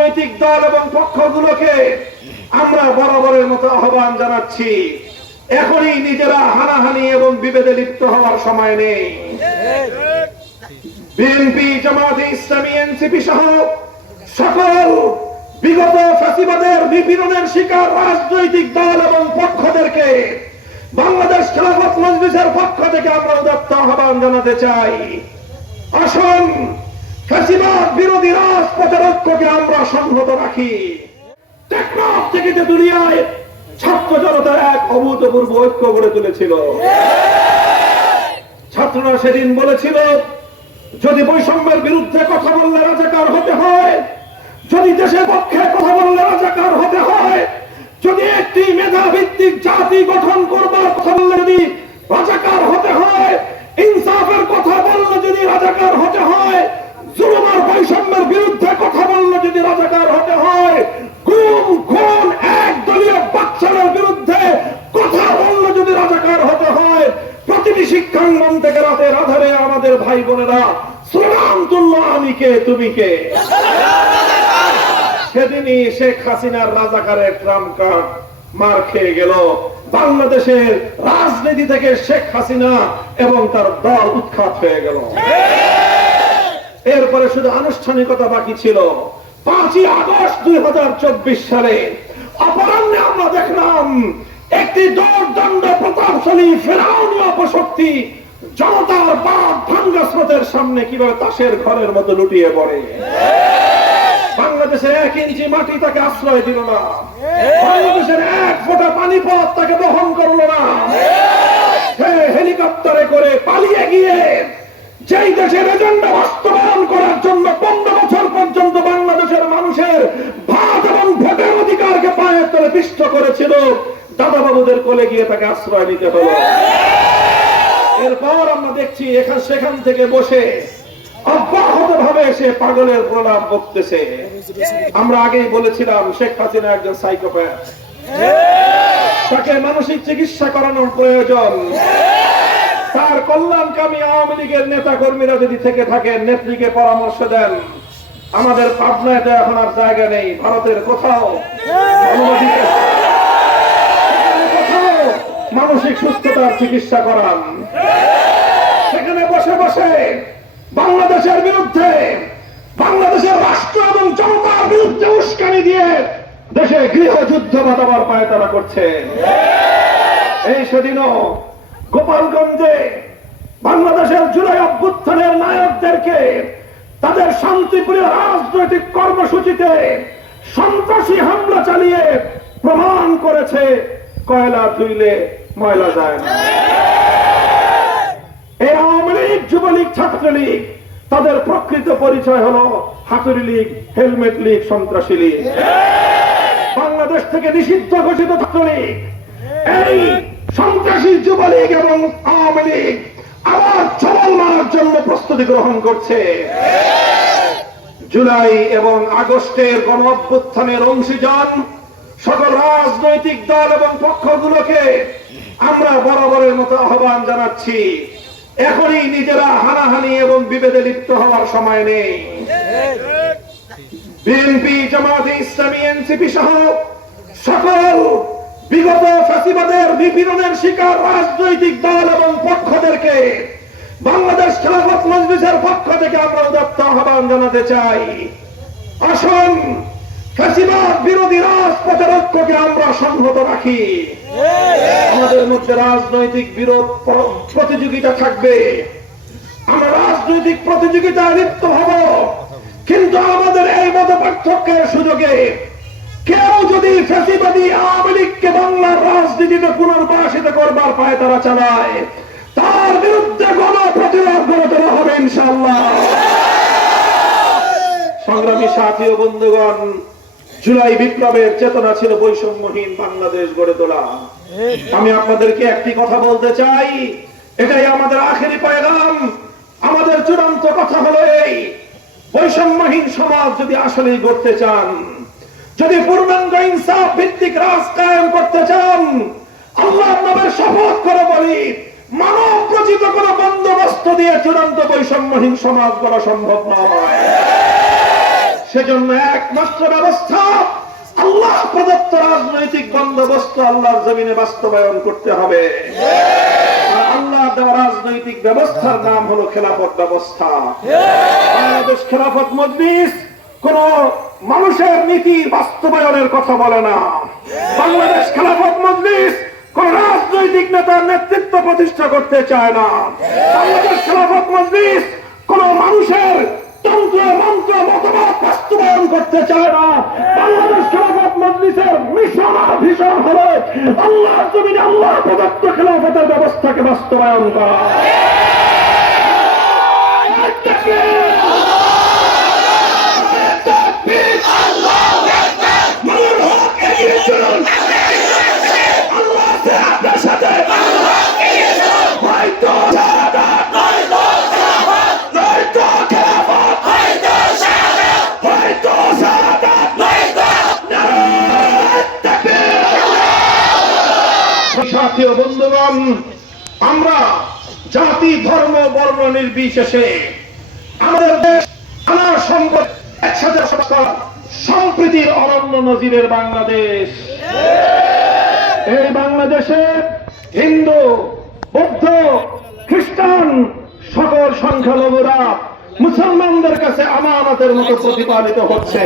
রাজনৈতিক দল এবং পক্ষগুলোকে আমরা বরাবরের মতো আহ্বান জানাচ্ছি, এখনই নিজেরা হানাহানি এবং বিভেদে লিপ্ত হওয়ার সময় নেই। বিএনপি, জামায়াতে ইসলামী, এনসিপি সহ সকল বিগত ফ্যাসিবাদের নিপীড়নের শিকার রাজনৈতিক দল এবং পক্ষদেরকে বাংলাদেশ খেলাফত মজলিসের পক্ষ থেকে আমরা উদাত্ত আহ্বান জানাতে চাই। আসুন ফ্যাসিবাদ বিরোধী রাজপথের ঐক্যকে আমরা সংহত রাখি। টেকনাফ থেকে যে দুনিয়ায় ছাত্র জনতা এক অভূতপূর্ব ঐক্য গড়ে তুলেছিল। ছাত্ররা সেদিন বলেছিল, যদি বৈষম্যের বিরুদ্ধে কথা বললে রাজাকার হতে হয়, যদি দেশের পক্ষে কথা বললে রাজাকার হতে হয়, যদি একটি মেধাভিত্তিক জাতি গঠন করবার কথা বললে যদি রাজাকার হতে হয়, ইনসাফের কথা বললে যদি রাজাকার হতে হয়, জুলুম আর বৈষম্যের বিরুদ্ধে কথা বললে যদি রাজাকার হতে হয়, গুম খুন একদলীয় বাচ্চাদের বিরুদ্ধে কথা বললে যদি রাজাকার হতে হয়, প্রতিটি শিক্ষাঙ্গন থেকে রাতের আধারে আমাদের ভাই বোনেরা স্লোগান তুলল, আমি কে তুমি কে। সেদিনই শেখ হাসিনার রাজাকারের ট্রাম্প কার্ড মার খেয়ে গেল। বাংলাদেশের রাজনীতি থেকে শেখ হাসিনা এবং তার দল উৎখাত হয়ে গেল। এরপরে শুধু আনুষ্ঠানিকতা বাকি ছিল। 5ই আগস্ট 2024 সালে অপরাহ্নে আমরা দেখলাম একটি দৌর্দণ্ড প্রতাপশালী ফেরাউনি অপশক্তি জনতার বাদ ভাঙ্গা স্রোতের সামনে কিভাবে তাসের ঘরের মতো লুটিয়ে পড়ে। বাংলাদেশের 1 ইঞ্চি মাটি তাকে আশ্রয় দিল না, বাংলাদেশের 1 ফোঁটা পানিপথ তাকে বহন করলো না। সে হেলিকপ্টারে করে পালিয়ে গিয়ে যেই দেশের এজেন্ডা বাস্তবায়ন করার জন্য 15 বছর পর্যন্ত বাংলাদেশের মানুষের ভাত এবং ভোটের অধিকারকে পায়ের তলে পিষ্ট করেছিল, দাদা বাবুদের কোলে গিয়ে তাকে আশ্রয় নিতে হলো। এরপর আমরা দেখছি সেখান থেকে বসে অব্যাহত ভাবে সে পাগলের প্রলাপ বকতেছে। আমরা আগেই বলেছিলাম শেখ হাসিনা একজন সাইকোপ্যাথ, তাকে মানসিক চিকিৎসা করানোর প্রয়োজন। তার কল্যাণকামী আওয়ামী লীগের নেতা কর্মীরা যদি থেকে থাকেন, নেত্রীকে পরামর্শ দেন। আমাদের পাবনায় তো এখন আর জায়গা নেই, ভারতের কোথাও মানসিক সুস্থতার চিকিৎসা করান। সেখানে বসে বসে বাংলাদেশের বিরুদ্ধে, বাংলাদেশের রাষ্ট্র এবং জনতার বিরুদ্ধে উস্কানি দিয়ে দেশে গৃহযুদ্ধ বাঁধাবার পায়তারা করছে। এই সেদিনও গোপালগঞ্জে বাংলাদেশের জুলাই অভ্যুত্থানের নায়কদেরকে তাদের শান্তিপ্রিয় রাজনৈতিক কর্মসূচিতে সন্ত্রাসী হামলা চালিয়ে প্রমাণ করেছে কয়লা ধুইলে ময়লা যায় না। এই আওয়ামী লীগ, যুবলীগ, ছাত্রলীগ তাদের প্রকৃত পরিচয় হলো হাতুড়ি লীগ, হেলমেট লীগ, সন্ত্রাসী লীগ। বাংলাদেশ থেকে নিষিদ্ধ ঘোষিত ছাত্রলীগ এই সন্ত্রাসী যুবলীগ এবং আওয়ামী লীগ আবার ছবল মারার জন্য প্রস্তুতি গ্রহণ করছে। জুলাই এবং আগস্টের গণ অভ্যুত্থানের অংশীজন সকল রাজনৈতিক দল এবং পক্ষগুলোকে আমরা বরাবরের মতো আহ্বান জানাচ্ছি, এখনই নিজেরা হানাহানি এবং বিভেদে লিপ্ত হওয়ার সময় নেই। বিএনপি, জামায়াতে ইসলামী, এনসিপি সহ সকল বিগত ফ্যাসিবাদের নিপীড়নের শিকার রাজনৈতিক দল এবং পক্ষদেরকে বাংলাদেশ খেলাফত মজলিসের পক্ষ থেকে আমরা উদাত্ত আহ্বান জানাতে চাই। আসুন ফ্যাসিবাদ বিরোধী রাজপথের ঐক্যকে আমরা সংহত রাখি। আমাদের মধ্যে রাজনৈতিক বিরোধ প্রতিযোগিতা থাকবে, আমরা রাজনৈতিক প্রতিযোগিতায় লিপ্ত হব, কিন্তু আমাদের এই মত পার্থক্যের সুযোগে কেউ যদি ফ্যাসিবাদী আওয়ামী লীগকে বাংলার রাজনীতিতে পুনর্বাসিত করবার পায়তারা চালায়, তার বিরুদ্ধে গণ প্রতিরোধ গড়ে তোলা হবে ইনশাআল্লাহ। সংগ্রামী সাথী ও বন্ধুগণ, জুলাই বিপ্লবের চেতনা ছিল বৈষম্যহীন বাংলাদেশ গড়ে তোলা। আমি আপনাদেরকে একটি কথা বলতে চাই, এটাই আমাদের আখেরি পয়গাম। আমাদের চূড়ান্ত কথা হলো এই, বৈষম্যহীন সমাজ যদি আসলেই গড়তে চান, যদি পূর্ণাঙ্গ ইনসাফ ভিত্তিক রাজ কায়েম করতে চান, আল্লাহর নামের শপথ করে বলি, মানব রচিত কোন বন্দোবস্ত দিয়ে চূড়ান্ত বৈষম্যহীন সমাজ গড়া সম্ভব নয়। সেজন্য একমাত্র ব্যবস্থা আল্লাহ প্রদত্ত রাজনৈতিক বন্দোবস্ত আল্লাহর জমিনে বাস্তবায়ন করতে হবে। আল্লাহ দেওয়া রাজনৈতিক ব্যবস্থার নাম হলো খেলাফত ব্যবস্থা। বাংলাদেশ খেলাফত মজলিস কোন মানুষের নীতি বাস্তবায়নের কথা বলে না। বাংলাদেশ খেলাফত মজলিস কোন রাজনৈতিক নেতার নেতৃত্ব প্রতিষ্ঠা করতে চায় না। বাংলাদেশ খেলাফত মজলিস কোন মানুষের তন্ত্র মন্ত্র মতবাদ বাস্তবায়ন করতে চায় না। বাংলাদেশ খেলাফত মজলিসের মিশন আর ভীষণ হলো আল্লাহর জমিনে আল্লাহ প্রদত্ত খেলাফতের ব্যবস্থাকে বাস্তবায়ন করা। সাথীয় বন্ধুগণ, আমরা জাতি ধর্ম বর্ণ নির্বিশেষে আমাদের দেশ আমার সম্পদ একসাথে সম্প্রীতির অরণ্য নজিরের বাংলাদেশ। এই বাংলাদেশে হিন্দু বৌদ্ধ খ্রিস্টান সকল সংখ্যালঘুরা মুসলমানদের কাছে আমানতের মতো প্রতিপালিত হচ্ছে।